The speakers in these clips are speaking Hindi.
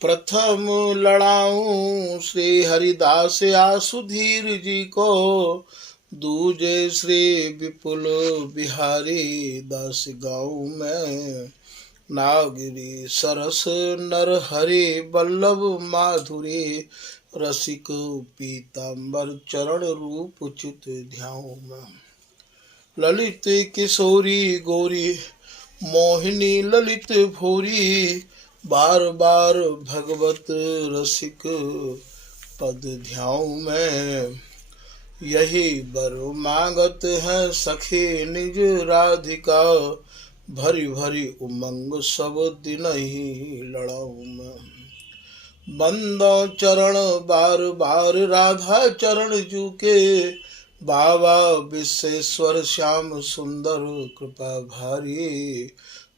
प्रथम लड़ाऊं श्री हरिदास आसुधीर जी को, दूजे श्री विपुल बिहारी दास गाँव में। नागरी सरस नर हरि बल्लभ माधुरी, रसिक पीताम्बर चरण रूप चित ध्याऊ में। ललित किशोरी गौरी मोहिनी ललित भोरी, बार बार भगवत रसिक पद ध्याऊ में। यही बर मांगत है सखी निज राधिका, भरी भरी उमंग सब दिन ही लड़ाऊ में। बंदो चरण बार बार राधा चरण जूके, बाबा विश्वेश्वर श्याम सुंदर कृपा भारी।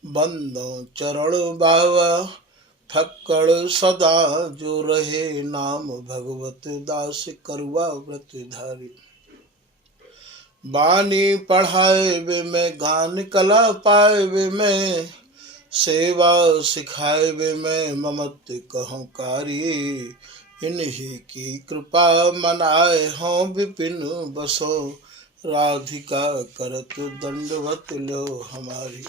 बंदो चरण बाबा ठक्कड़ सदा जो रहे, नाम भगवत दास करुआ व्रत धारी। बानी पढ़ाए वे मैं गान कला पाए वे मैं, सेवा सिखाए वे मैं ममत कहूँ कारी। इन्हीं की कृपा मनाए हों विपिन बसो, राधिका करत दंडवत लो हमारी।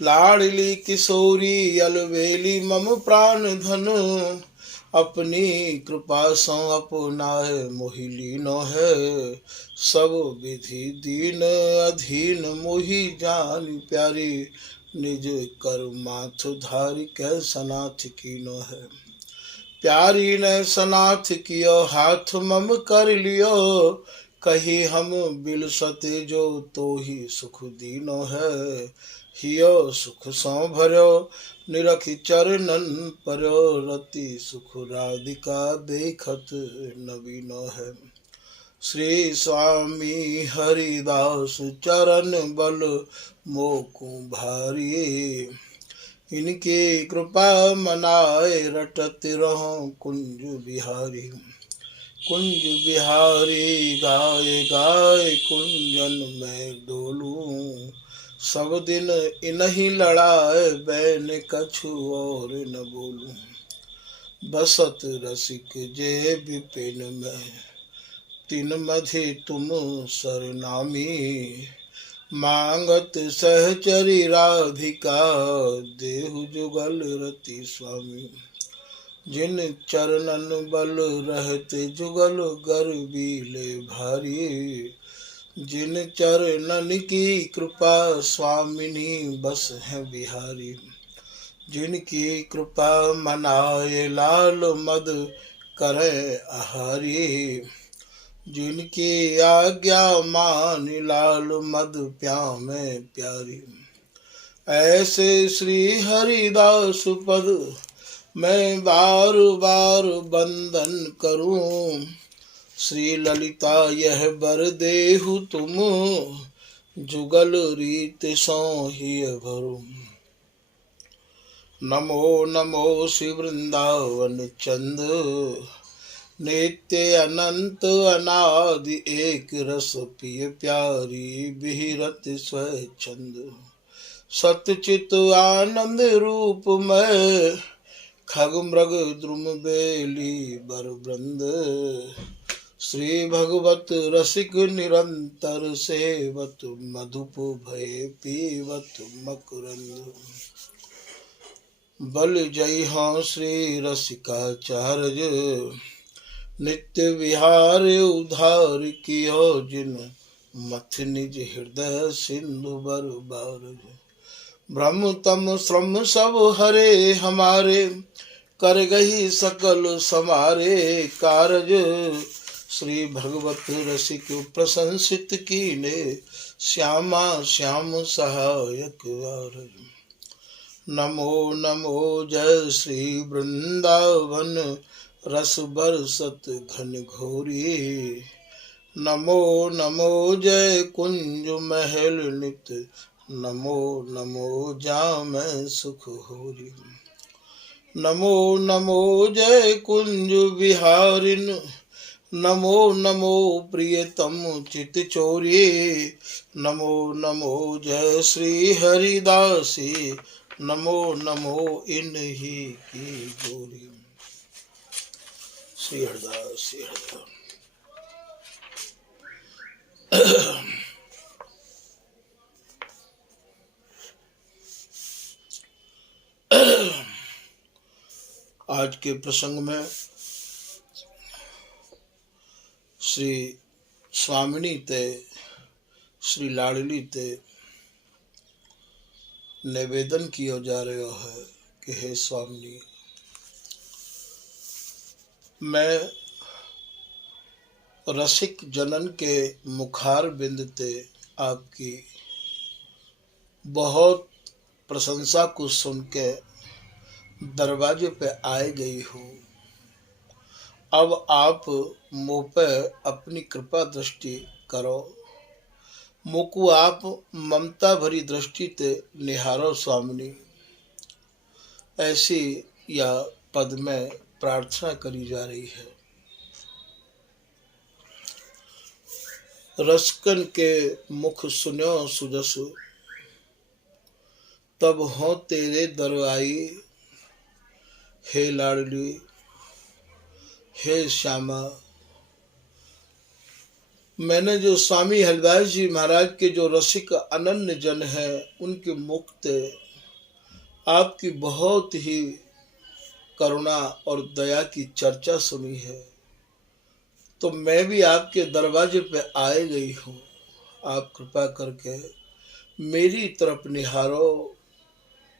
लाडली किशोरी अलवेली मम प्राण धन, अपनी कृपा सो अपनाए मोहि लीनो है। सब विधि दीन अधीन मोहि जान प्यारी, निज कर माथ धारी कै सनाथ कीनो है। प्यारी ने सनाथ कियो हाथ मम कर लियो, कही हम बिलसते जो तो ही सुख दीनो है। हियो सुख सो भर्यो निरखि चरणन पर्यो, रति सुख राधिका देखत नवीनो है। श्री स्वामी हरिदास चरण बल मोकु भारी, इनके कृपा मनाए रटत रहो कुंज बिहारी। कुंज बिहारी गाय गाय कुंजन में डोलूं, सब दिन इन्हीं लड़ाए बैन कछु और न बोलूं। बसत रसिक जे विपिन में, तिन मधि तुम सरनामी। मांगत सहचरी राधिका, देहु जुगल रति स्वामी। जिन चरणन बल रहते जुगल गर्वीले भारी, जिन चरणन की कृपा स्वामिनी बस है बिहारी। जिनकी कृपा मनाए लाल मद करे आहारी, जिनकी आज्ञा मान लाल मद प्यामे प्यारी। ऐसे श्री हरिदास पद मैं बार बार बंदन करूं, श्री ललिता यह बर देहु तुम, जुगल रीत सो ही भरू। नमो नमो श्री वृंदावन चंद, नित्य अनंत अनादि एक रस पिय प्यारी, बिहरत स्वच्छंद। सतचित आनंद रूप में, खग मृग द्रुम बेली बर वृंद। श्री भगवत रसिक निरंतर सेवत, मधुप भय पीवत मकरंद। बल जय हो श्री रसिकाचार्य, नित्य विहार उद्धार कियो जिन, मथ निज हृदय सिंधु बर बारज। ब्रह्म तम श्रम सब हरे हमारे, कर गही सकल समारे कारज। श्री भगवत रसिक प्रशंसित कीने, श्यामा श्याम सहायक आरज। नमो नमो जय श्री वृंदावन रस बरसत घन घोरी। नमो नमो जय कुंज महल नित, नमो नमो जाम सुख होरी। नमो नमो जय कुंज विहारिन, नमो नमो प्रियतम चित चोरी। नमो नमो जय श्री हरिदासी, नमो नमो इन्हीं की गोरी। श्री हरदास श्री हरदास। आज के प्रसंग में श्री स्वामिनी ते श्री लाडली ते निवेदन किया जा रहा है कि हे स्वामिनी, मैं रसिक जनन के मुखार बिंद ते आपकी बहुत प्रशंसा को सुन के दरवाजे पे आए गई हूँ। अब आप मुँह पे अपनी कृपा दृष्टि करो। मुकु आप ममता भरी दृष्टि ते निहारो स्वामिनी। ऐसी यह पद में प्रार्थना करी जा रही है। रसकन के मुख सुन्यो सुजस, तब हो तेरे दरवाई। हे लाडली हे श्यामा, मैंने जो स्वामी हरिदास जी महाराज के जो रसिक अनन्य जन है उनके मुख से आपकी बहुत ही करुणा और दया की चर्चा सुनी है, तो मैं भी आपके दरवाजे पे आए गई हूँ। आप कृपा करके मेरी तरफ निहारो,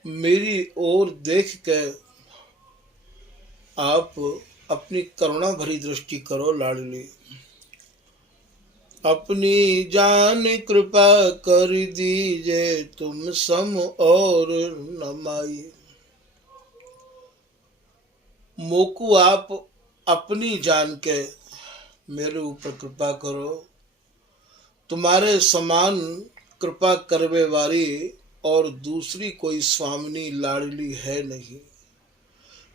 मेरी ओर देख के आप अपनी करुणा भरी दृष्टि करो लाडली। अपनी जान कृपा कर दीजे तुम सम और न माई। मोकू आप अपनी जान के मेरे ऊपर कृपा करो। तुम्हारे समान कृपा करवे वाली और दूसरी कोई स्वामिनी लाडली है नहीं।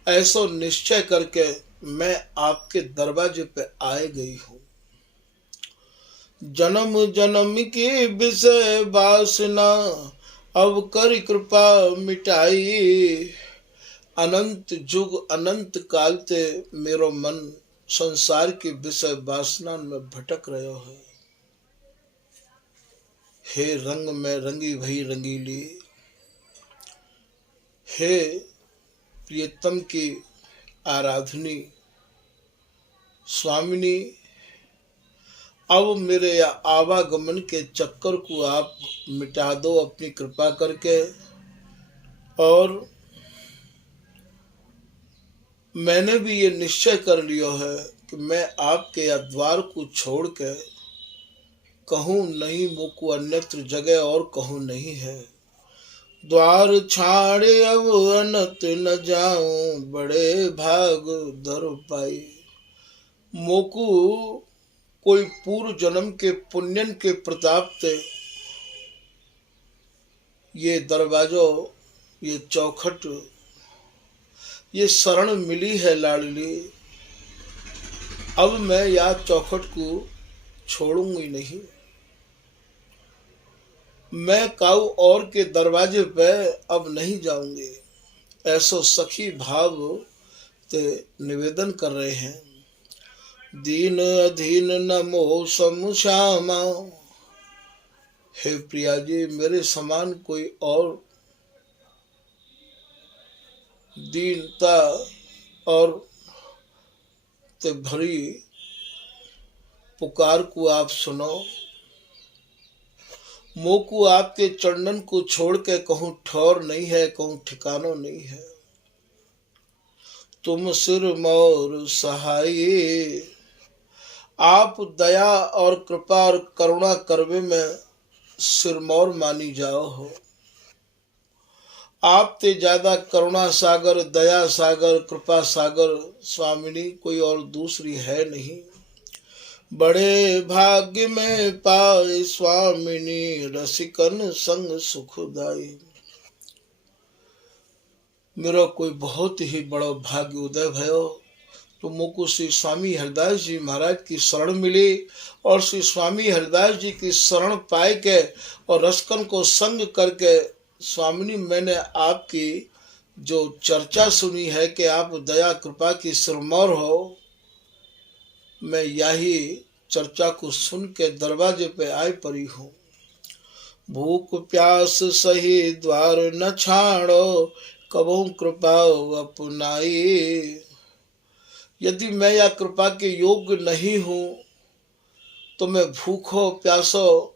ऐसा निश्चय करके मैं आपके दरवाजे पे आए गई हूँ। जन्म जन्म की विषय वासना अब कर कृपा मिटाई। अनंत जुग अनंत काल ते मेरो मन संसार की विषय वासना में भटक रहे हो। हे रंग में रंगी भई रंगीली, हे प्रियतम की आराधनी स्वामिनी, अब मेरे आवागमन के चक्कर को आप मिटा दो अपनी कृपा करके। और मैंने भी ये निश्चय कर लिया है कि मैं आपके या द्वार को छोड़ के कहूँ नहीं, मुकु अन्यत्र जगह और कहूँ नहीं है। द्वार छाड़े अब अनत न जाऊं, बड़े भाग धर पाई। मोकू कोई पूर्व जन्म के पुण्यन के प्रताप से ये दरवाजों, ये चौखट, ये शरण मिली है लाडली। अब मैं या चौखट को छोड़ूंगी नहीं। मैं काऊ और के दरवाजे पे अब नहीं जाऊंगी। ऐसो सखी भाव ते निवेदन कर रहे हैं। दीन अधीन नमो सम श्यामा, हे प्रिया जी, मेरे समान कोई और दीनता और ते भरी पुकार को आप सुनो। मोकू आपके चरणन को छोड़ के कहूँ ठौर नहीं है, कहूँ ठिकानो नहीं है। तुम सिर मोर सहाय, आप दया और कृपा और करुणा करवे में सिरमौर मानी जाओ हो। आप ते ज्यादा करुणा सागर, दया सागर, कृपा सागर स्वामिनी कोई और दूसरी है नहीं। बड़े भाग्य में पाए स्वामिनी, रसिकन संग सुखदाई। मेरा कोई बहुत ही बड़ा भाग्य उदय भयो, तो मुझको श्री स्वामी हरिदास जी महाराज की शरण मिली। और श्री स्वामी हरिदास जी की शरण पाए के और रसकन को संग करके स्वामिनी मैंने आपकी जो चर्चा सुनी है कि आप दया कृपा की सिरमौर हो, मैं यही चर्चा को सुन के दरवाजे पे आई पड़ी हूँ। भूख प्यास सही द्वार न छाड़ो, कबहू कृपा अपनाई। यदि मैं या कृपा के योग्य नहीं हूँ तो मैं भूखो प्यासो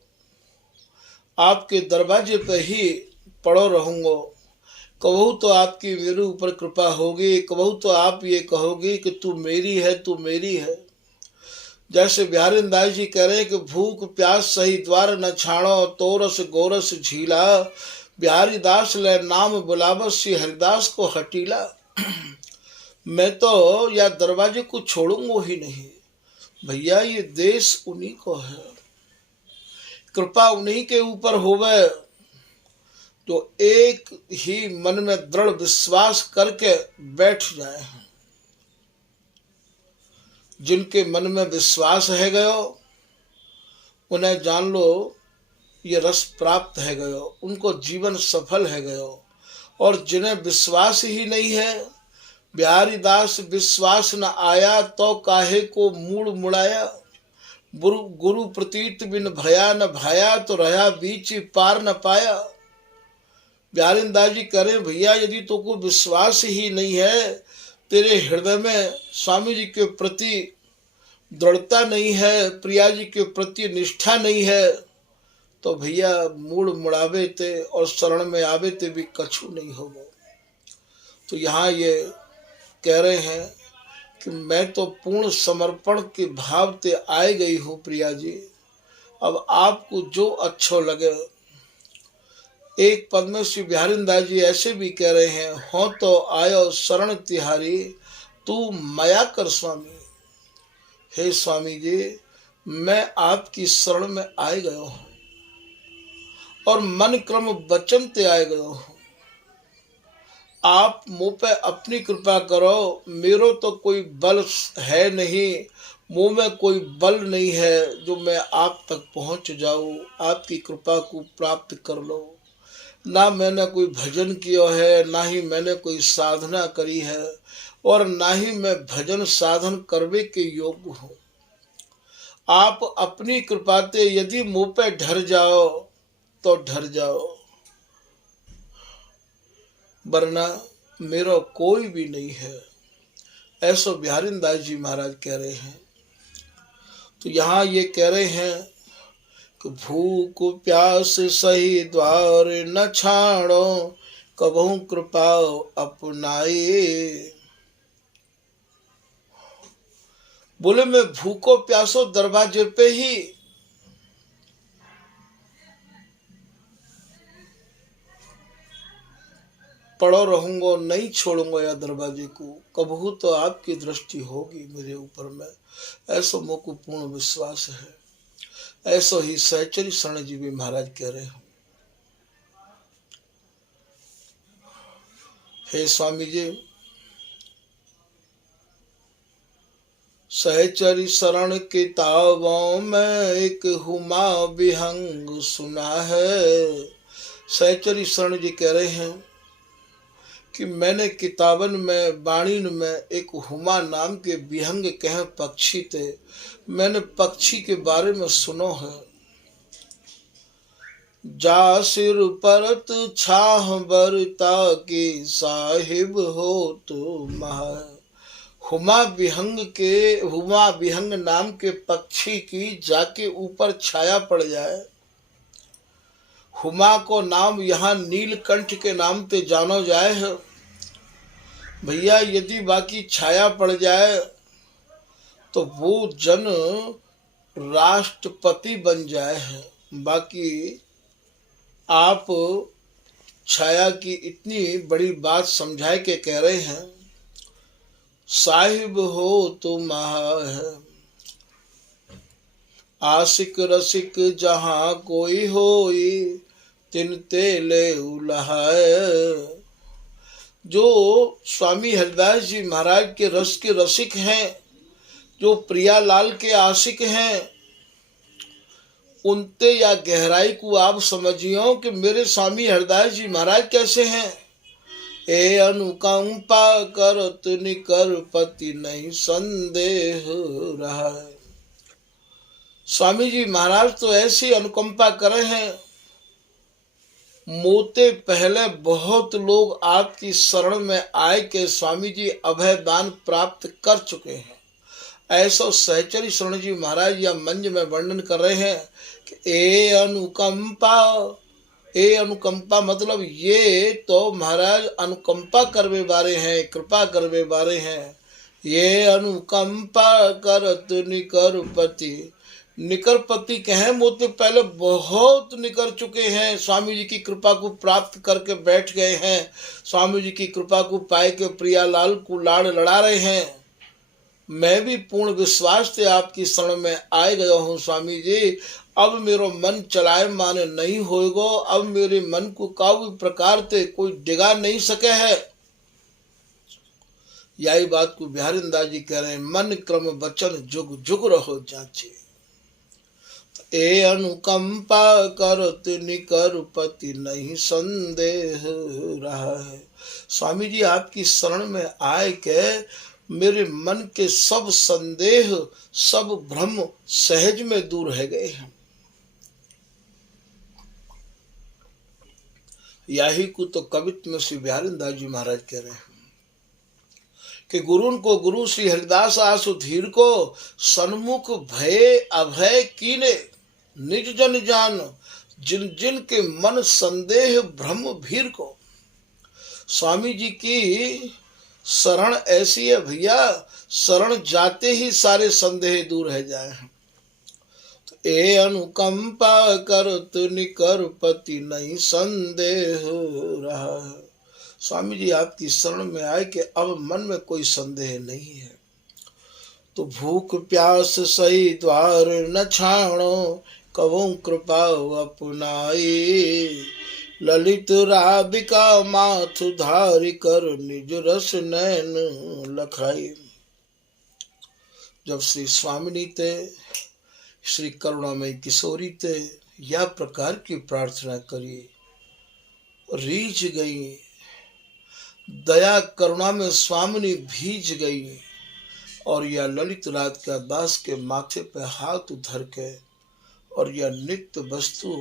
आपके दरवाजे पे ही पड़ो रहूँगा। कबहू तो आपकी मेरे ऊपर कृपा होगी, कबहू तो आप ये कहोगे कि तू मेरी है, तू मेरी है। जैसे बिहारी दास जी कह रहे हैं कि भूख प्यास सही द्वार न छाड़ो, तोरस गोरस झीला। बिहारी दास ले नाम बुलावस श्री हरिदास को हटीला। मैं तो या दरवाजे को छोड़ूंगा ही नहीं। भैया ये देश उन्हीं को है, कृपा उन्हीं के ऊपर होवे जो एक ही मन में दृढ़ विश्वास करके बैठ जाए। जिनके मन में विश्वास है गयो उन्हें जान लो ये रस प्राप्त है गयो, उनको जीवन सफल है गयो। और जिन्हें विश्वास ही नहीं है, बिहारी दास विश्वास न आया तो काहे को मूड मुड़ाया। गुरु प्रतीत बिन भया न भाया, तो रहा बीच पार न पाया। बिहारी दास जी कह रहे भैया यदि तो को विश्वास ही नहीं है, तेरे हृदय में स्वामी जी के प्रति दृढ़ता नहीं है, प्रिया जी के प्रति निष्ठा नहीं है, तो भैया मूड मुड़ावे ते और शरण में आवे ते भी कछु नहीं होगा। तो यहाँ ये कह रहे हैं कि मैं तो पूर्ण समर्पण के भाव ते आए गई हूँ प्रिया जी, अब आपको जो अच्छा लगे। एक पद में श्री बिहारी दास जी ऐसे भी कह रहे हैं, हो तो आयो शरण तिहारी, तू माया कर स्वामी। हे स्वामी जी, मैं आपकी शरण में आए गयो हूँ और मन क्रम वचन ते आए गयो हूँ। आप मुँह पे अपनी कृपा करो, मेरो तो कोई बल है नहीं, मुँह में कोई बल नहीं है जो मैं आप तक पहुँच जाऊँ, आपकी कृपा को प्राप्त कर लो। ना मैंने कोई भजन किया है, ना ही मैंने कोई साधना करी है, और ना ही मैं भजन साधन करवे के योग्य हूँ। आप अपनी कृपा से यदि मुँह पे ढर जाओ तो ढर जाओ, वरना मेरा कोई भी नहीं है, ऐसा बिहारी दास जी महाराज कह रहे हैं। तो यहाँ ये कह रहे हैं कि भूख प्यास सही द्वार न छाड़ो, कबहू कृपा अपनाए। बोले मैं भूखो प्यासो दरवाजे पे ही पड़ो रहूंगा, नहीं छोड़ूंगा या दरवाजे को, कबहू तो आपकी दृष्टि होगी मेरे ऊपर में, ऐसा मुझको पूर्ण विश्वास है। ऐसा ही सहचरी शरण जी भी महाराज कह रहे हो। हे स्वामी जी, सहचरी शरण किताबों में एक हुमा विहंग सुना है। सहचरी शरण जी कह रहे हैं कि मैंने किताबन में बाणीन में एक हुमा नाम के विहंग कह पक्षी थे, मैंने पक्षी के बारे में सुनो है। जा सिर परत छाह बरता के साहिब हो तो महा। हुमा विहंग नाम के पक्षी की जाके ऊपर छाया पड़ जाए। हुमा को नाम यहाँ नीलकंठ के नाम पे जानो जाए है। भैया यदि बाकी छाया पड़ जाए तो वो जन राष्ट्रपति बन जाए है। बाकी आप छाया की इतनी बड़ी बात समझाए के कह रहे हैं, साहिब हो तो महा है। आशिक रसिक जहाँ कोई होई, तिन तेले उलहाए। जो स्वामी हरिदास जी महाराज के रस के रसिक हैं, जो प्रियालाल के आशिक हैं, उनते या गहराई को आप समझियो कि मेरे स्वामी हरदास जी महाराज कैसे हैं। ए अनुकंपा करत निकर पति नहीं संदेह रहा है। स्वामी जी महाराज तो ऐसी अनुकंपा करे हैं, मोते पहले बहुत लोग आपकी शरण में आए के स्वामी जी अभय दान प्राप्त कर चुके हैं। ऐसा सहचरी शरण जी महाराज या मंज में वर्णन कर रहे हैं कि ए अनुकंपा मतलब ये तो महाराज अनुकंपा करवे बारे हैं, कृपा करवे बारे हैं। ये अनुकंपा करत निकर पति, निकर पति कहें वो तो पहले बहुत निकर चुके हैं, स्वामी जी की कृपा को प्राप्त करके बैठ गए हैं, स्वामी जी की कृपा को पाए के प्रियालाल को लाड़ लड़ा रहे हैं। मैं भी पूर्ण विश्वास से आपकी शरण में आए गया हूँ स्वामी जी। अब मेरो मन चलाए माने नहीं होएगो, अब मेरे मन को काऊ प्रकार से कोई डिगा नहीं सके है। यही बात को बिहारी दास जी कह रहे हैं, मन क्रम वचन जुग जुग रहो जाचे। ए अनुकंपा करत निकर पति नहीं संदेह रहा है। स्वामी जी आपकी शरण में आए के मेरे मन के सब संदेह सब भ्रम सहज में दूर रह गए हैं। यही को तो कवित्व में श्री बिहारी दास जी महाराज कह रहे हैं कि गुरुन को गुरु श्री हरिदास आसु धीर को सन्मुख भय अभय कीने निज जन जान जिन जिन के मन संदेह भ्रम भीर को। स्वामी जी की शरण ऐसी है भैया, शरण जाते ही सारे संदेह दूर रह जाए। तो ए अनुकंपा करत निकर पति नहीं संदेह रहा है। स्वामी जी आपकी शरण में आए कि अब मन में कोई संदेह नहीं है। तो भूख प्यास सही द्वार न छाणो, कवों कृपा अपनाई, ललित राधिका माथ धारि कर निज रस नैन लखाई। जब श्री स्वामिनी ते श्री करुणामयी किशोरी ते यह प्रकार की प्रार्थना करी, रीझ गई, दया करुणा में स्वामिनी भीज गई और यह ललित राधिका दास के माथे पे हाथ धर के और यह नित्य वस्तु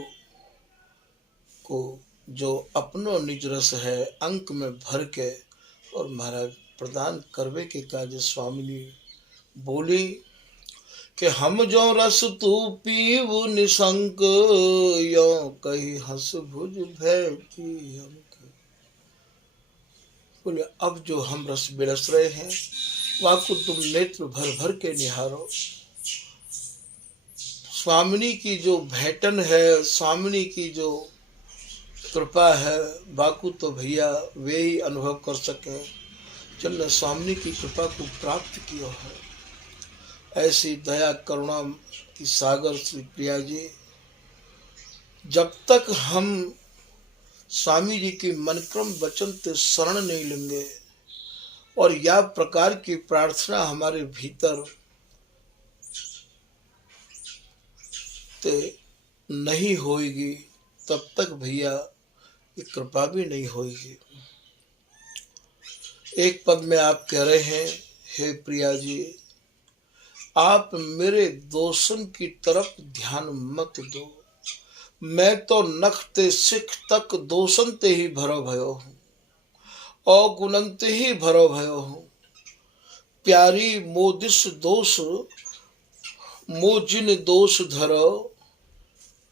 को जो अपनो निज रस है अंक में भर के और महाराज प्रदान करवे के काज स्वामिनी बोली कि हम जो रस तू पीव निशंक, यो कही हंस भुज भय की हमके। बोले अब जो हम रस बिरस रहे हैं वाकु तुम नेत्र भर भर के निहारो। स्वामिनी की जो भेंटन है, स्वामिनी की जो कृपा है, बाकू तो भैया वे ही अनुभव कर सके जिनने स्वामिनी की कृपा को प्राप्त किया है। ऐसी दया करुणा की सागर श्री प्रिया जी, जब तक हम स्वामी जी की मनक्रम वचन ते शरण नहीं लेंगे और यह प्रकार की प्रार्थना हमारे भीतर ते नहीं होएगी तब तक भैया ये कृपा भी नहीं होगी। एक पद में आप कह रहे हैं, हे प्रिया जी आप मेरे दोषन की तरफ ध्यान मत दो, मैं तो नख ते सिख तक दोषन ते ही भरो भयो हूँ, अवगुणंते ही भरो भयो हूँ। प्यारी मोदिस दोष मोजिन दोष धरो।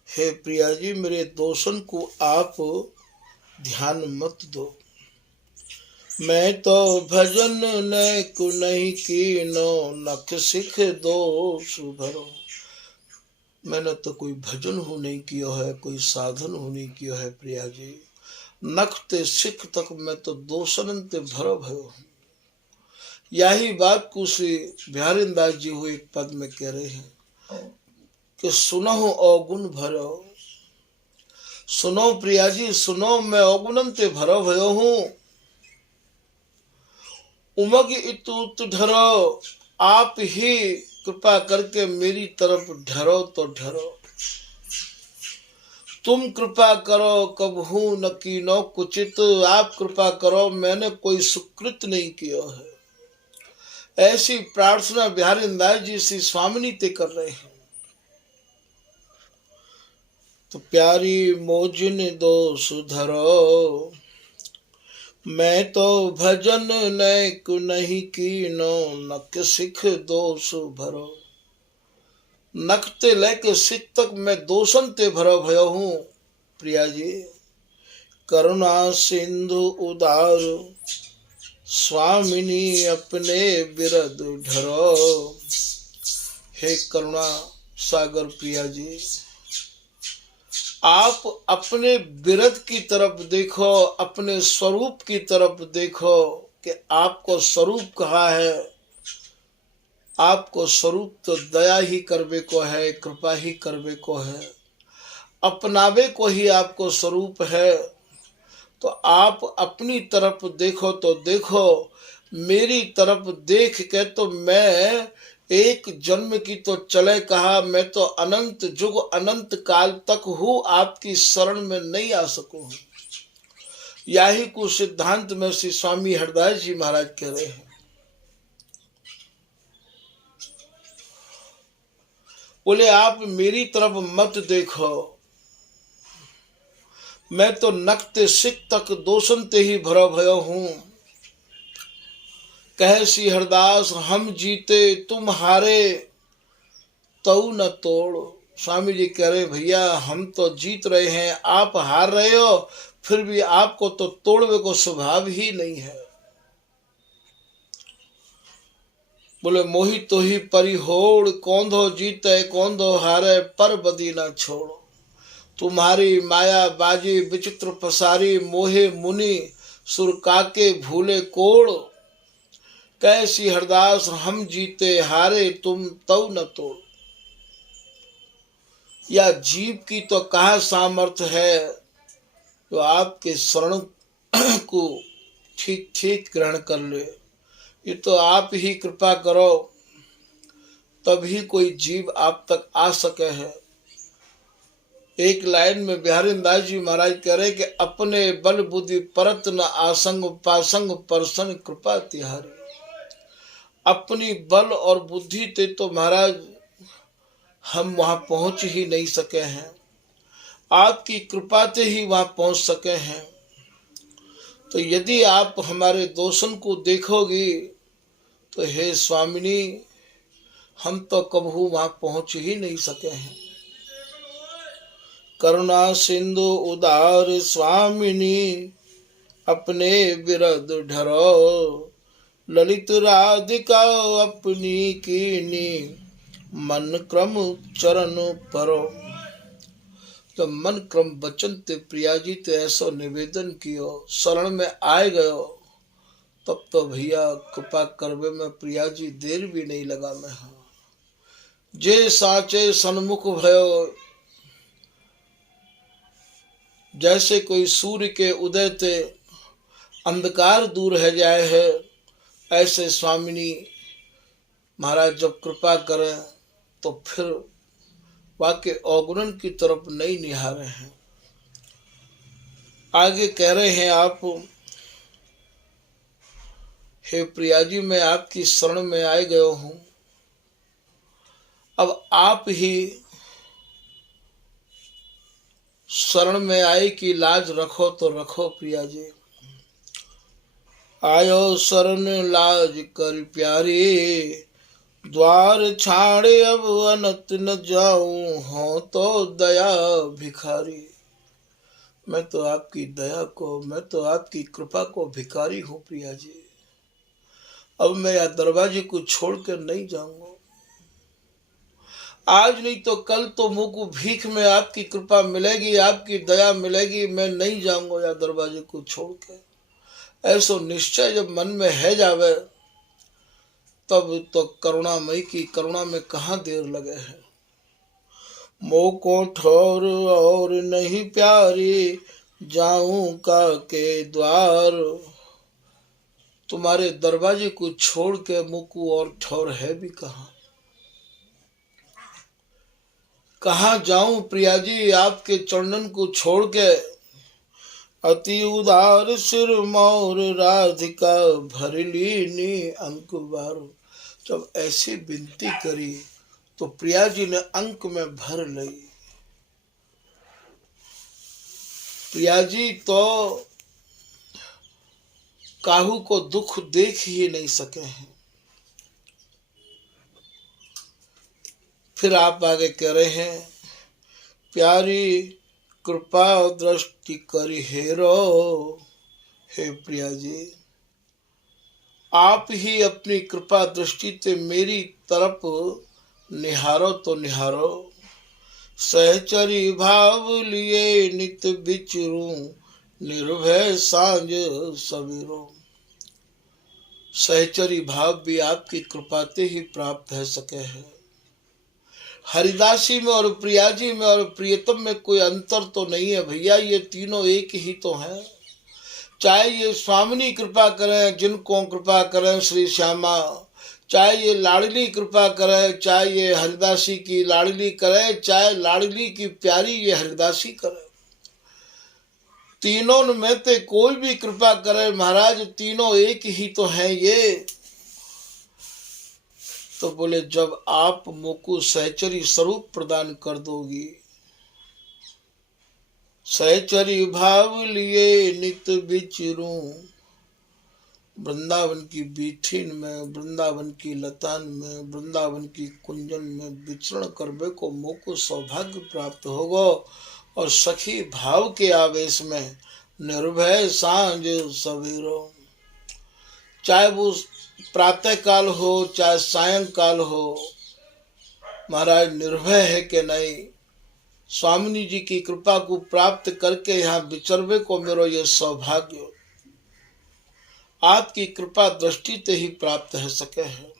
हे प्रिया जी मेरे दोषन को आप ध्यान मत दो, मैं तो भजन न को नहीं कीनो, नख सिख दोष भरो। मैंने तो कोई भजन हो नहीं किया है, कोई साधन हो नहीं किया है प्रिया जी, नख ते सिख तक मैं तो दोषन ते भरो भयो हूँ। यही बात को श्री बिहारी दास जी हुए एक पद में कह रहे हैं कि सुनो अवगुण भरो। सुनो प्रिया जी सुनो, मैं अवगुणन ते भरो भयो हूँ। उमग इतुत ढरो, आप ही कृपा करके मेरी तरफ ढरो तो ढरो। तुम कृपा करो कबहू न कीनो कुचित, आप कृपा करो मैंने कोई सुकृत नहीं किया है। ऐसी प्रार्थना बिहारी दास जी श्री स्वामिनी ते कर रहे हैं। तो प्यारी मोजिन दो सुधरो, मैं तो भजन नैक नहीं कीनो, नक सिख दोष भरो। नक ते लेके सिख तक मैं दोषन ते भरो भयो हूँ। प्रिया जी, करुणा सिंधु उदार, स्वामिनी अपने बिरद ढरो। हे करुणा सागर प्रिया जी, आप अपने बिरद की तरफ देखो, अपने स्वरूप की तरफ देखो कि आपको स्वरूप कहा है। आपको स्वरूप तो दया ही करवे को है, कृपा ही करवे को है, अपनावे को ही आपको स्वरूप है। तो आप अपनी तरफ देखो तो देखो, मेरी तरफ देख के तो मैं एक जन्म की तो चले कहा, मैं तो अनंत जुग अनंत काल तक हूँ, आपकी शरण में नहीं आ सकूँ। यही कुछ सिद्धांत में श्री स्वामी हरदास जी महाराज कह रहे हैं। बोले आप मेरी तरफ मत देखो, मैं तो नक्ते सिक तक दोषनते ही भरो भयो हूँ। कहे श्री हरदास हम जीते तुम हारे, तऊ न तोड़। स्वामी जी कह रहे भैया हम तो जीत रहे हैं, आप हार रहे हो, फिर भी आपको तो तोड़वे को स्वभाव ही नहीं है। बोले मोहि तो ही परिहोड़, कौंधो जीते कौंधो हारे, पर बदी न छोड़। तुम्हारी माया बाजी विचित्र पसारी, मोहे मुनि सुर काके भूले कोड़। कैसी हरदास हम जीते हारे, तुम तऊ न तोड़। या जीव की तो कहा सामर्थ्य है तो आपके शरण को ठीक ठीक ग्रहण कर ले। ये तो आप ही कृपा करो तभी कोई जीव आप तक आ सके है। एक लाइन में बिहारी दास जी महाराज कह रहे कि अपने बल बुद्धि परत न आसंग पासंग परसन कृपा तिहारी। अपनी बल और बुद्धि ते तो महाराज हम वहां पहुंच ही नहीं सके हैं, आपकी कृपा से ही वहां पहुंच सके हैं। तो यदि आप हमारे दोषन को देखोगी तो हे स्वामिनी हम तो कबहू वहां पहुंच ही नहीं सके हैं। करुणा सिंधु उदार स्वामिनी अपने बिरद ढरो, ललित राधिका अपनी कीनी, मन क्रम चरण परो। तो मन क्रम बचन ते प्रिया जी ते ऐसो निवेदन कियो, शरण में आए गयो, तब तो भैया कृपा करवे में प्रिया जी देर भी नहीं लगा मैं। हाँ जे साचे सन्मुख भयो, जैसे कोई सूर्य के उदय ते अंधकार दूर है जाए है, ऐसे स्वामिनी महाराज जब कृपा करें तो फिर वाके अवगुण की तरफ नहीं निहारे हैं। आगे कह रहे हैं आप, हे प्रिया जी मैं आपकी शरण में आए गयो हूं, अब आप ही शरण में आए की लाज रखो तो रखो प्रिया जी। आयो शरण लाज कर प्यारी, द्वार छाड़े अब अनत न जाऊं, हो तो दया भिखारी। मैं तो आपकी दया को, मैं तो आपकी कृपा को भिखारी हूँ प्रिया जी। अब मैं यह दरवाजे को छोड़ कर नहीं जाऊंगा। आज नहीं तो कल तो मुंह को भीख में आपकी कृपा मिलेगी, आपकी दया मिलेगी, मैं नहीं जाऊंगा यह दरवाजे को छोड़ के। ऐसो निश्चय जब मन में है जावे तब तो करुणामयी की करुणा में कहाँ देर लगे है। मोको ठोर और नहीं प्यारी, जाऊं का के द्वार। तुम्हारे दरवाजे को छोड़ के मुकू और ठौर है भी कहाँ। कहाँ जाऊं प्रिया जी आपके चरणन को छोड़ के, अति उदार सिर मोर राधिका भरली नी अंक बार। जब ऐसी विनती करी तो प्रिया जी ने अंक में भर ली। प्रिया जी तो काहू को दुख देख ही नहीं सके हैं। फिर आप आगे कह रहे हैं, प्यारी कृपा दृष्टि करी हेरो। हे प्रिया जी आप ही अपनी कृपा दृष्टि से मेरी तरफ निहारो तो निहारो। सहचरी भाव लिए नित बिचरूं, निर्भय सांझ सवेरो। सहचरी भाव भी आपकी कृपा से ही प्राप्त है सके हैं। हरिदासी में और प्रियाजी में और प्रियतम में कोई अंतर तो नहीं है भैया, ये तीनों एक ही तो हैं। चाहे ये स्वामिनी कृपा करें, जिनको कृपा करें श्री श्यामा, चाहे ये लाडली कृपा करे, चाहे ये हरिदासी की लाडली करे, चाहे लाडली की प्यारी ये हरिदासी करे, तीनों में से कोई भी कृपा करे महाराज, तीनों एक ही तो हैं ये। तो बोले जब आप मुझको सहचरी स्वरूप प्रदान कर दोगी, सहचरी भाव लिए नित बिचरूं, वृंदावन की बीठीन में, वृंदावन की लतान में, वृंदावन की कुंजन में विचरण करने को मोको सौभाग्य प्राप्त होगा। और सखी भाव के आवेश में निर्भय सांझ सवेरो, चाहे वो प्रातः काल हो चाहे सायंकाल हो, महाराज निर्भय है कि नहीं, स्वामिनी जी की कृपा को प्राप्त करके यहाँ विचरवे को मेरो ये सौभाग्य आपकी कृपा दृष्टि से ही प्राप्त है सके है।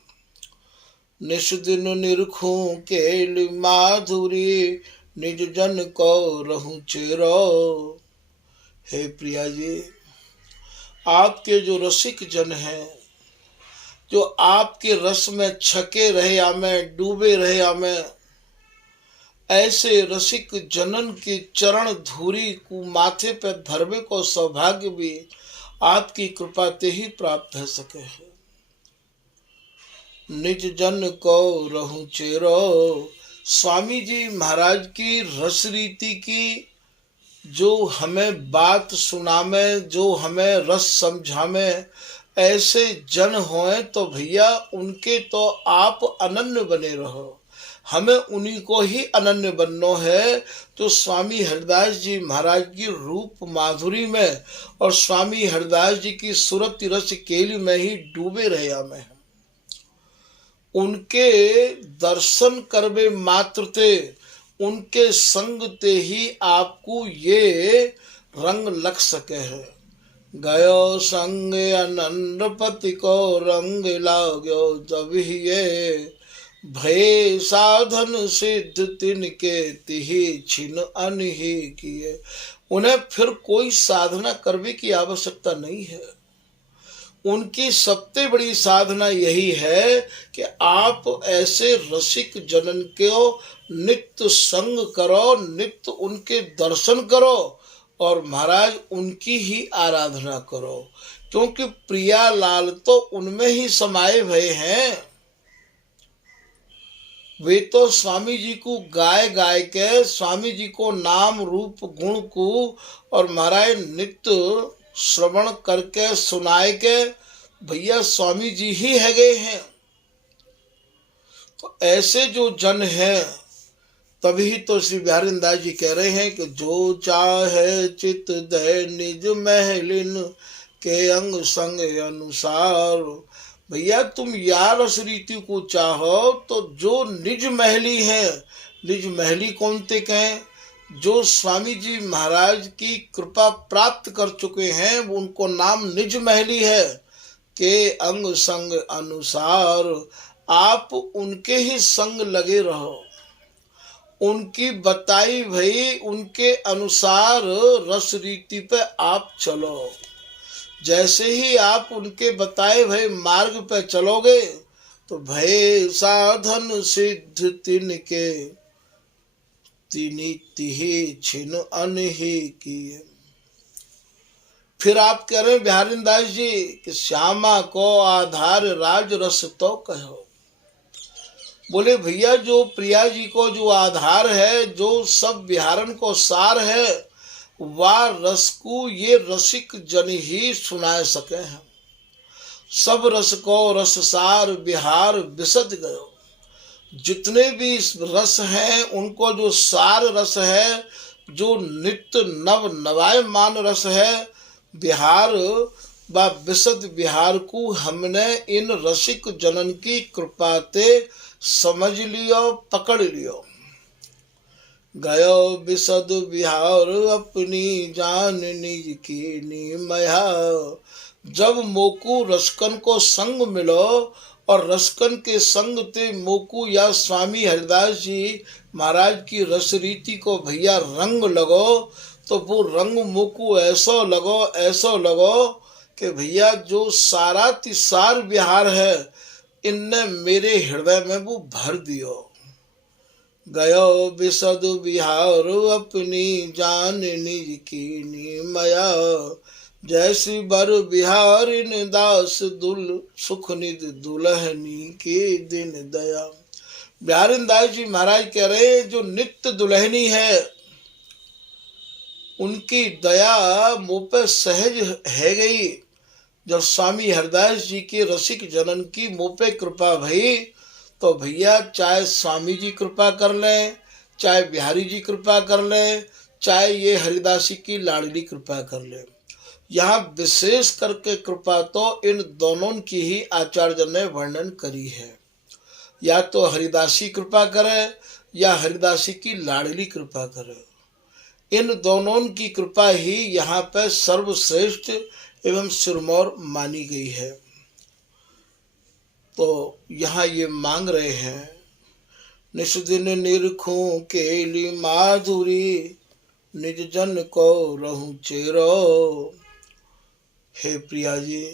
निश दिन निरखूं केल माधुरी, निज जन को रहूं चेरो। हे प्रिया जी आपके जो रसिक जन हैं, जो आपके रस में छके रहे हमें, डूबे रहे हमें, ऐसे रसिक जनन की चरण धूरी को माथे पे धरवे को सौभाग्य भी आपकी कृपा से ही प्राप्त है सके है। निज जन को रहूं चेरो, स्वामी जी महाराज की रस रीति की जो हमें बात सुनामे, जो हमें रस समझामे, ऐसे जन होए तो भैया उनके तो आप अनन्य बने रहो, हमें उन्हीं को ही अनन्य बनना है। तो स्वामी हरिदास जी महाराज की रूप माधुरी में और स्वामी हरिदास जी की सूरत रस केली में ही डूबे रहे हमें, उनके दर्शन करवे मात्र थे, उनके संग ते ही आपको ये रंग लग सके है। गयो संग अनंदपति को रंग लागो, जब ये भय साधन सिद्ध तिनके तिहि छिन अनहि किए। उन्हें फिर कोई साधना करने की आवश्यकता नहीं है, उनकी सबसे बड़ी साधना यही है कि आप ऐसे रसिक जनन को नित्य संग करो, नित्य उनके दर्शन करो और महाराज उनकी ही आराधना करो, क्योंकि प्रिया लाल तो उनमें ही समाये हुए हैं। वे तो स्वामी जी को गाय गाय के, स्वामी जी को नाम रूप गुण को और महाराज नित्य श्रवण करके सुनाए के भैया स्वामी जी ही है गए हैं। तो ऐसे जो जन हैं, तभी तो श्री बिहारी दास जी कह रहे हैं कि जो चाहे चित दे निज महलिन के अंग संग अनुसार। भैया तुम यार रस रीति को चाहो तो जो निज महली है, निज महली कौन ते कहें, जो स्वामी जी महाराज की कृपा प्राप्त कर चुके हैं उनको नाम निज महली है, के अंग संग अनुसार आप उनके ही संग लगे रहो, उनकी बताई भई उनके अनुसार रस रीति पे आप चलो। जैसे ही आप उनके बताए भय मार्ग पे चलोगे तो भय साधन सिद्ध तिनके तिनी तिहि छिन अनहि किए। फिर आप कह रहे हैं बिहारी दास जी कि श्यामा को आधार राज रस तो कहो। बोले भैया जो प्रिया जी को जो आधार है, जो सब विहारन को सार है, वह रस को ये रसिक जन ही सुना सके हैं। सब रस को रस सार बिहार बिसद गयो। जितने भी रस हैं उनको जो सार रस है, जो नित्य नव नवायमान रस है, बिहार व विशद बिहार को हमने इन रसिक जनन की कृपा ते समझ लियो, पकड़ लियो। गयो विशद बिहार अपनी जान निज की नीमया। जब मोकू रसकन को संग मिलो और रसकन के संग ते मोकू या स्वामी हरिदास जी महाराज की रस रीति को भैया रंग लगो, तो वो रंग मोकू ऐसो लगो कि भैया जो सारा तिसार बिहार है इनने मेरे हृदय में वो भर दियो। गयो विशद बिहार अपनी जान निज की नीमया। जैसी बर बिहारिन दास दुल सुख निध दुल्हनी के दिन दया। बिहारिन दास जी महाराज कह रहे हैं जो नित्य दुल्हनी है उनकी दया मुँह पे सहज है गई। जब स्वामी हरिदास जी के रसिक जनन की मुँह पे कृपा भई, तो भैया चाहे स्वामी जी कृपा कर लें, चाहे बिहारी जी कृपा कर लें, चाहे ये हरिदासी की लाडली कृपा कर लें, यहाँ विशेष करके कृपा तो इन दोनों की ही आचार्य ने वर्णन करी है। या तो हरिदासी कृपा करे या हरिदासी की लाडली कृपा करे, इन दोनों की कृपा ही यहाँ पे सर्वश्रेष्ठ एवं सिरमौर मानी गई है। तो यहाँ ये मांग रहे हैं, निस दिन निरखूं केली माधुरी, निज जन को रहूं चेरो। हे प्रिया जी,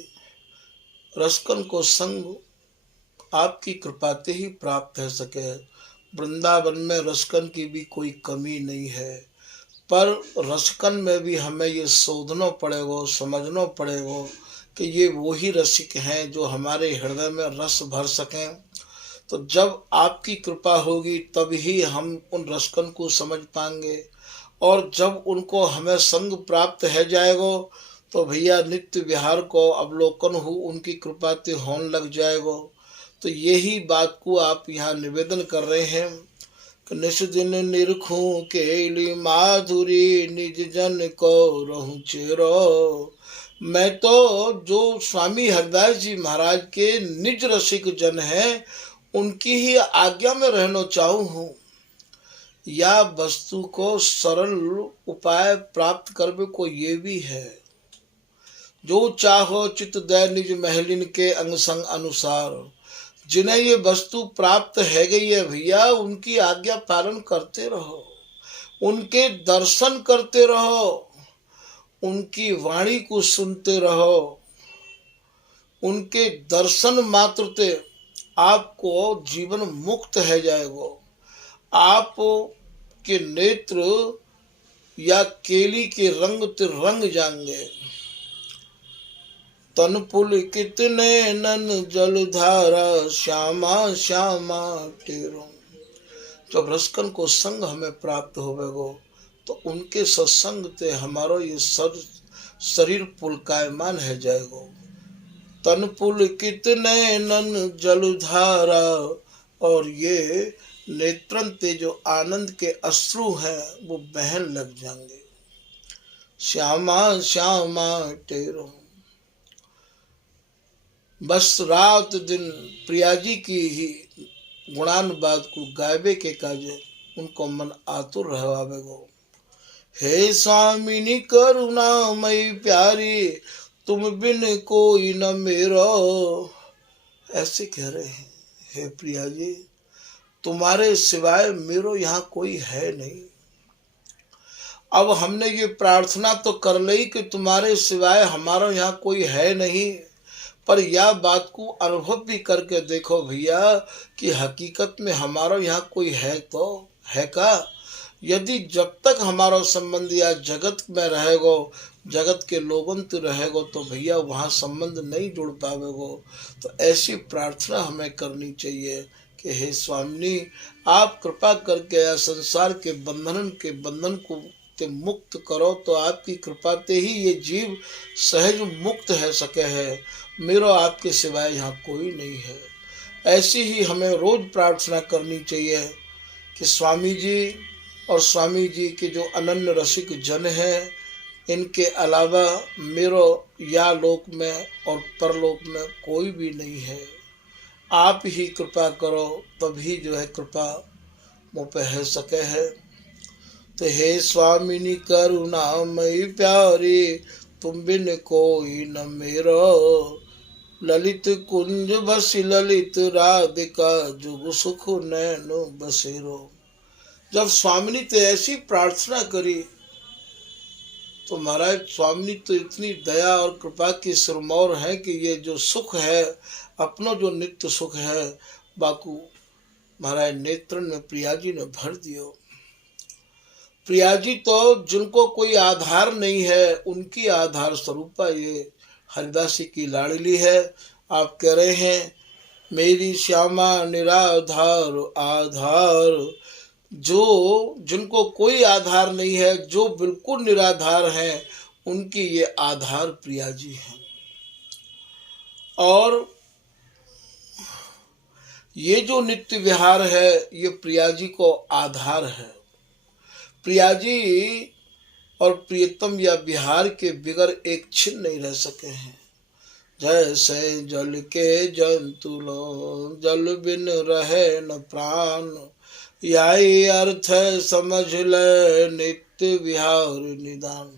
रसकन को संग आपकी कृपा से ही प्राप्त हो सके। वृंदावन में रसकन की भी कोई कमी नहीं है, पर रसकन में भी हमें ये शोधना पड़ेगा, समझना पड़ेगा कि ये वही रसिक हैं जो हमारे हृदय में रस भर सकें। तो जब आपकी कृपा होगी तब ही हम उन रसकन को समझ पाएंगे, और जब उनको हमें संग प्राप्त है जाएगा तो भैया नित्य विहार को अवलोकन हो उनकी कृपा ते होने लग जाएगा। तो यही बात को आप यहाँ निवेदन कर रहे हैं कि निस दिन निरखूं केली माधुरी, निज जन को रहूं चेरो। मैं तो जो स्वामी हरिदास जी महाराज के निज रसिक जन हैं उनकी ही आज्ञा में रहना चाहूँ हूँ, या वस्तु को सरल उपाय प्राप्त करने को ये भी है। जो चाहो चित दय निज महलिन के अंग संग अनुसार। जिन्हें ये वस्तु प्राप्त है गई है भैया, उनकी आज्ञा पालन करते रहो, उनके दर्शन करते रहो, उनकी वाणी को सुनते रहो। उनके दर्शन मात्र से आपको जीवन मुक्त है जाएगा। आप के नेत्र या केली के रंग ते रंग जाएंगे। तन पुल कितने नन जलधारा, श्यामा श्यामा तेरो। जब रसकन को संग हमें प्राप्त होवेगो तो उनके सत्संग ते हमारो ये शरीर पुलकायमान है जाएगो। तन पुल कितने नन जलधारा, और ये नेत्रन ते जो आनंद के अश्रु हैं वो बहन लग जाएंगे। श्यामा श्यामा तेरो। बस रात दिन प्रिया जी की ही गुणानुवाद को गायबे के काजे उनको मन आतुर रहवावेगो। हे स्वामिनी करुणामयी प्यारी, तुम बिन कोई न मेरो। ऐसे कह रहे हैं, हे प्रिया जी तुम्हारे सिवाय मेरो यहाँ कोई है नहीं। अब हमने ये प्रार्थना तो कर ली कि तुम्हारे सिवाय हमारा यहाँ कोई है नहीं, पर यह बात को अनुभव भी करके देखो भैया कि हकीकत में हमारा यहाँ कोई है तो है का। यदि जब तक हमारा संबंध या जगत में रहेगो, जगत के लोगन तो रहेगो, तो भैया वहाँ संबंध नहीं जुड़ पावेगो। तो ऐसी प्रार्थना हमें करनी चाहिए कि हे स्वामिनी, आप कृपा करके या संसार के बंधन को ते मुक्त करो। तो आपकी कृपा ते ही ये जीव सहज मुक्त है सके है। मेरो आपके सिवाय यहाँ कोई नहीं है। ऐसी ही हमें रोज प्रार्थना करनी चाहिए कि स्वामी जी और स्वामी जी के जो अनन्य रसिक जन हैं, इनके अलावा मेरो या लोक में और परलोक में कोई भी नहीं है। आप ही कृपा करो, तभी जो है कृपा मुँह पे है सके है। तो हे स्वामिनी करुणामयी प्यारी, तुम बिन कोई न मेरो। ललित कुंज बसी ललित राधिका, जुग सुख नैनो बसेरो। जब स्वामिनी तो ऐसी प्रार्थना करी, तो महाराज स्वामिनी तो इतनी दया और कृपा की सिरमौर है कि ये जो सुख है, अपनो जो नित्य सुख है, बाकू महाराज नेत्रन में प्रिया जी ने भर दियो। प्रिया जी तो जिनको कोई आधार नहीं है, उनकी आधार स्वरूपा ये हरिदासी की लाडली है। आप कह रहे हैं मेरी श्यामा निराधार आधार। जो जिनको कोई आधार नहीं है, जो बिल्कुल निराधार हैं, उनकी ये आधार प्रिया जी हैं। और ये जो नित्य विहार है, ये प्रिया जी को आधार है। प्रिया जी और प्रियतम या बिहार के बिगर एक छिन नहीं रह सके हैं। जैसे जल के जंतु लो, जल बिन रहे न प्राण, यही अर्थ समझ ले नित्य विहार निदान।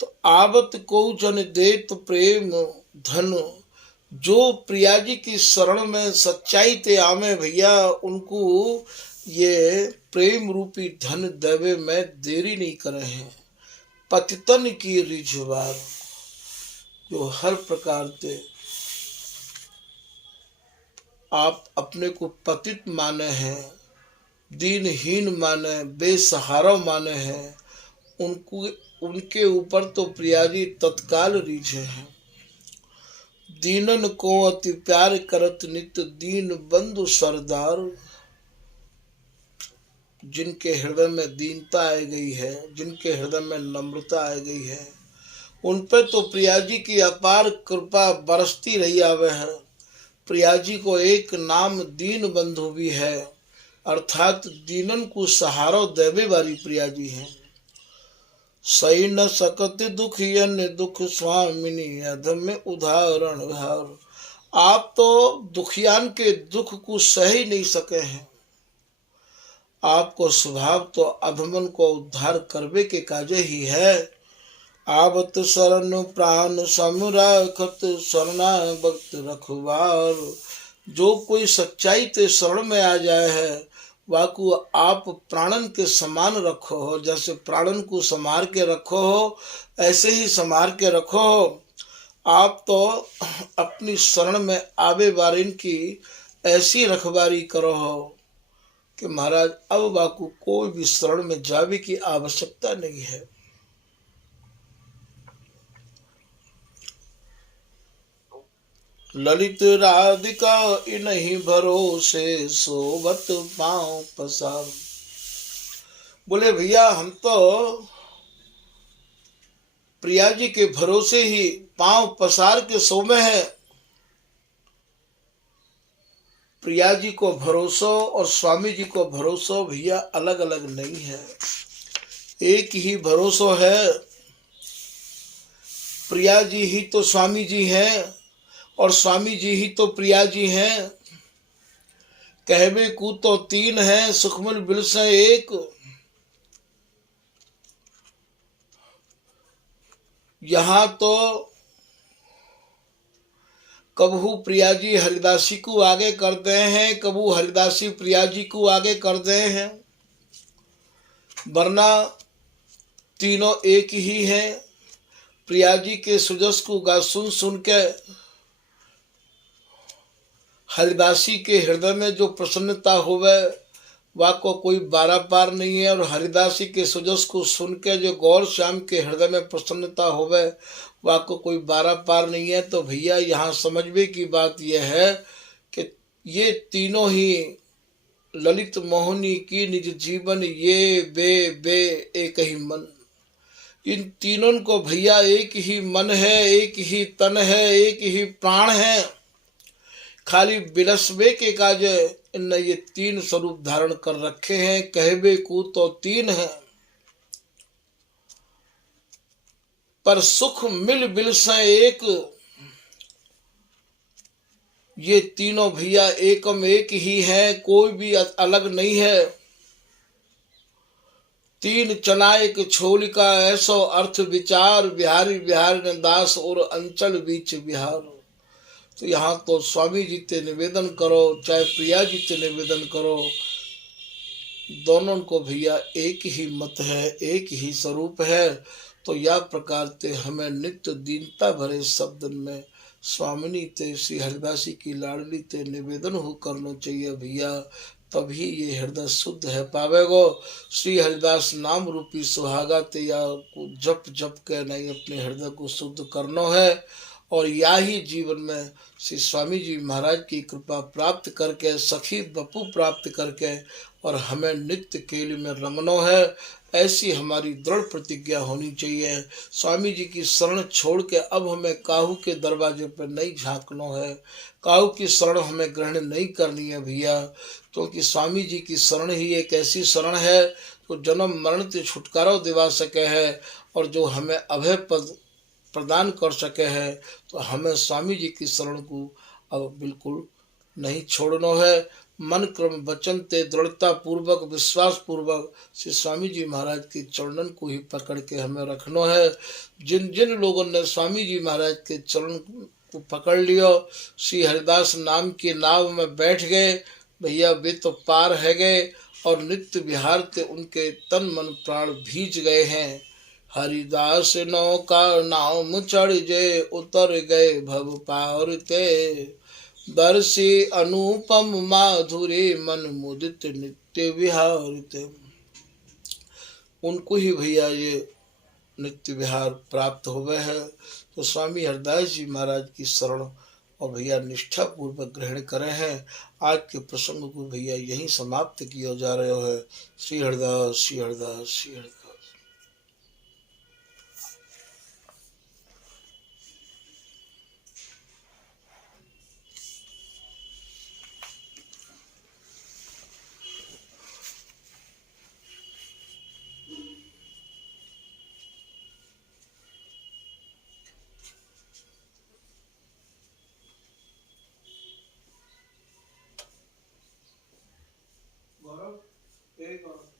तो आवत को जन देत प्रेम धन, जो प्रिया जी की शरण में सच्चाई ते आमे भैया, उनको ये प्रेम रूपी धन देवे में देरी नहीं करे हैं। पतितन की रिझवार, जो हर प्रकार से आप अपने को पतित माने हैं, दीनहीन माने, बेसहारा माने हैं, उनके ऊपर तो प्रिया जी तत्काल रीझे हैं। दीनन को अति प्यार करत नित, दीन बंधु सरदार। जिनके हृदय में दीनता आ गई है, जिनके हृदय में नम्रता आ गई है, उन पे तो प्रिया जी की अपार कृपा बरसती रही आवे है। प्रिया जी को एक नाम दीन बंधु भी है, अर्थात दीनन को सहारो देवे वाली प्रिया जी हैं। सही न सकत दुखियन दुख स्वामिनी, अधम में उदाहरण हार। आप तो दुखियान के दुख को सह ही नहीं सके हैं। आपको स्वभाव तो अधमन को उद्धार करवे के काजे ही है। आवत शरण प्राण समराखत, शरणा भक्त रखवार। जो कोई सच्चाई ते शरण में आ जाए है, वाकू आप प्राणन के समान रखो हो। जैसे प्राणन को संभार के रखो हो, ऐसे ही संभार के रखो हो। आप तो अपनी शरण में आवे वारिन की ऐसी रखवारी करो हो कि महाराज अब वाकू कोई भी शरण में जावे की आवश्यकता नहीं है। ललित राधिका इन्हीं भरोसे, सोबत पांव पसार। बोले भैया हम तो प्रिया जी के भरोसे ही पांव पसार के सोमे हैं। प्रिया जी को भरोसा और स्वामी जी को भरोसा भैया अलग अलग नहीं है, एक ही भरोसा है। प्रिया जी ही तो स्वामी जी हैं और स्वामी जी ही तो प्रिया जी हैं। कहवे को तो तीन है, सुखमन बिलसे एक। यहाँ तो कबहू प्रिया जी हरिदासी को आगे करते हैं, कबू हरिदासी प्रिया जी को आगे करते हैं, वरना तीनों एक ही हैं। प्रिया जी के सुजस को गा सुन सुन के हरिदासी के हृदय में जो प्रसन्नता होवे, वह को कोई बारा पार नहीं है। और हरिदासी के सुजस को सुन के जो गौर श्याम के हृदय में प्रसन्नता होवे, वह को कोई बारा पार नहीं है। तो भैया यहाँ समझने की बात यह है कि ये तीनों ही ललित मोहिनी की निज जीवन, ये बे बे एक ही मन। इन तीनों को भैया एक ही मन है, एक ही तन है, एक ही प्राण है। खाली बिलसबे के काज इन ये तीन स्वरूप धारण कर रखे हैं। कहबे को तो तीन है, पर सुख मिल बिलसे एक। ये तीनों भैया एकम एक ही है, कोई भी अलग नहीं है। तीन चनायक छोल का ऐसो अर्थ विचार, बिहारी बिहार ने दास और अंचल बीच बिहार। तो यहाँ तो स्वामी जी ते निवेदन करो, चाहे प्रिया जी ते निवेदन करो, दोनों को भैया एक ही मत है, एक ही स्वरूप है। तो यह प्रकार ते हमें नित्य दीनता भरे शब्द में स्वामिनी ते श्री हरिदासी की लाडली ते निवेदन हो करना चाहिए भैया। तभी ये हृदय शुद्ध है पावेगो। श्री हरिदास नाम रूपी सुहागा ते या को जप जप के नहीं अपने हृदय को शुद्ध करना है। और या ही जीवन में श्री स्वामी जी महाराज की कृपा प्राप्त करके, सखी बपू प्राप्त करके, और हमें नित्य केली में रमनो है। ऐसी हमारी दृढ़ प्रतिज्ञा होनी चाहिए। स्वामी जी की शरण छोड़ के अब हमें काहू के दरवाजे पर नहीं झांकना है, काहू की शरण हमें ग्रहण नहीं करनी है भैया। क्योंकि स्वामी जी की शरण ही एक ऐसी शरण है जो जन्म मरण से छुटकारा दिवा सके है, और जो हमें अभय पद प्रदान कर सके हैं। तो हमें स्वामी जी की शरण को अब बिल्कुल नहीं छोड़ना है। मन क्रम वचन ते दृढ़ता पूर्वक, विश्वास पूर्वक श्री स्वामी जी महाराज के चरणन को ही पकड़ के हमें रखना है। जिन जिन लोगों ने स्वामी जी महाराज के चरण को पकड़ लियो, श्री हरिदास नाम की नाव में बैठ गए भैया, वे तो पार है गए। और नित्य विहार ते उनके तन मन प्राण भीज गए हैं। हरिदास नौका नाम चढ़ जे, उतर गए भव पार ते। दर्शी अनुपम माधुरी, मन मुदित नित्य विहार ते। उनको ही भैया ये नित्य विहार प्राप्त हो गए है। तो स्वामी हरिदास जी महाराज की शरण और भैया निष्ठा पूर्वक ग्रहण करे हैं। आज के प्रसंग को भैया यहीं समाप्त किया जा रहा है। श्री हरिदास, श्री हरिदास, श्री हरिदास। गौरव, एक और